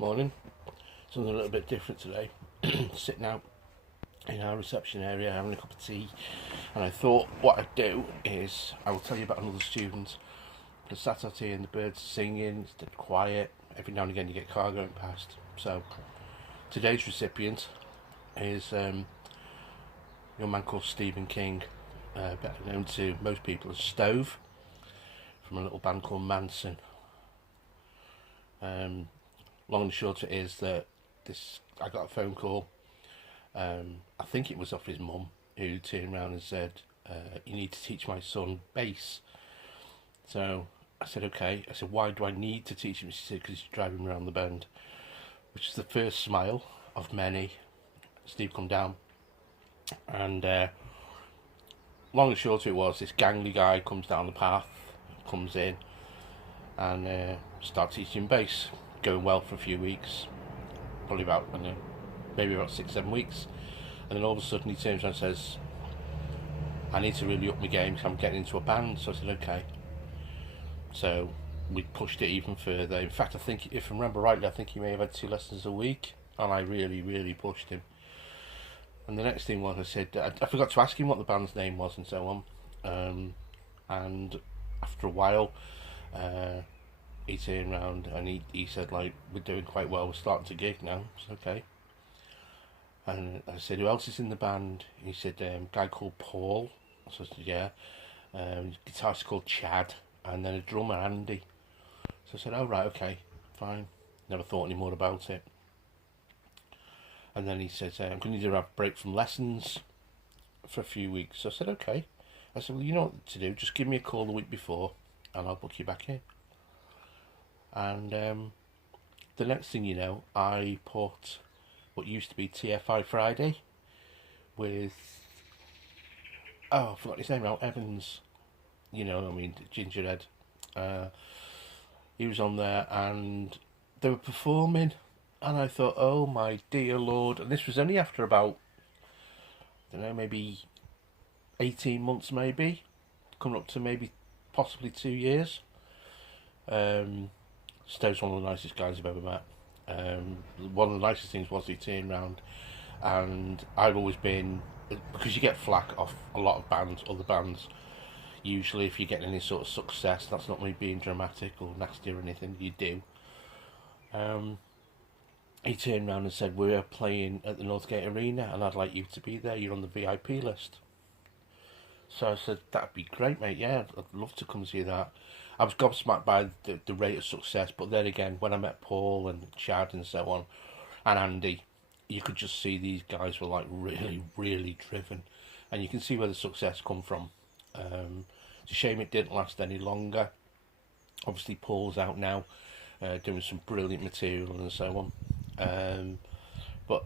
Morning. Something a little bit different today. Sitting out in our reception area having a cup of tea, and I thought what I'd do is I will tell you about another student. I sat out here and the birds are singing, it's dead quiet. Every now and again you get a car going past. So today's recipient is a young man called Stephen King, better known to most people as Stove, from a little band called Mansun. Long and short of it is that I got a phone call. I think it was off his mum, who turned around and said, "You need to teach my son bass." So I said, "Okay." I said, "Why do I need to teach him?" She said, "Because he's driving around the bend," which is the first smile of many. Steve come down, and long and short of it was, this gangly guy comes down the path, comes in, and start teaching bass. Going well for a few weeks, probably about, I don't know, maybe about 6-7 weeks, and then all of a sudden he turns around and says, "I need to really up my game because I'm getting into a band." So I said, "Okay." So we pushed it even further. In fact, I think, if I remember rightly, I think he may have had 2 lessons a week, and I really pushed him. And the next thing was, I said, I forgot to ask him what the band's name was and so on. And after a while, he turned around and he said, like, "We're doing quite well, we're starting to gig now." It's okay. And I said, "Who else is in the band?" He said, "A guy called Paul." So I said, "Yeah." Guitarist called Chad, and then a drummer, Andy. So I said, "Oh right, okay, fine." Never thought any more about it. And then he says, "I'm going to need to have a break from lessons for a few weeks." So I said, "Okay." I said, "Well, you know what to do, just give me a call the week before and I'll book you back in." And the next thing you know, I put what used to be TFI Friday with, I forgot his name now, Evans, Gingerhead. He was on there and they were performing, and I thought, oh my dear Lord. And this was only after about, I don't know, maybe 18 months, maybe coming up to maybe possibly 2 years. Stove's one of the nicest guys I've ever met. One of the nicest things was he turned around, and I've always been, because you get flack off a lot of bands, other bands, usually if you're getting any sort of success. That's not me being dramatic or nasty or anything, you do. He turned around and said, "We're playing at the Northgate Arena and I'd like you to be there, you're on the VIP list." So I said, "That'd be great, mate, yeah, I'd love to come see that." I was gobsmacked by the rate of success, but then again, when I met Paul and Chad and so on, and Andy, you could just see these guys were like really driven, and you can see where the success come from. It's a shame it didn't last any longer. Obviously Paul's out now, doing some brilliant material and so on. But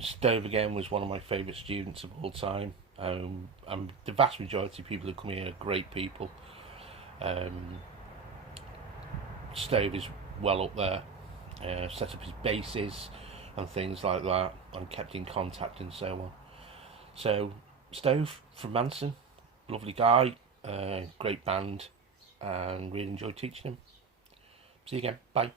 Stove again was one of my favourite students of all time. And the vast majority of people who come here are great people. Stove is well up there, set up his bases and things like that, and kept in contact and so on. So Stove from Manson, lovely guy, great band, and really enjoyed teaching him. See you again, bye.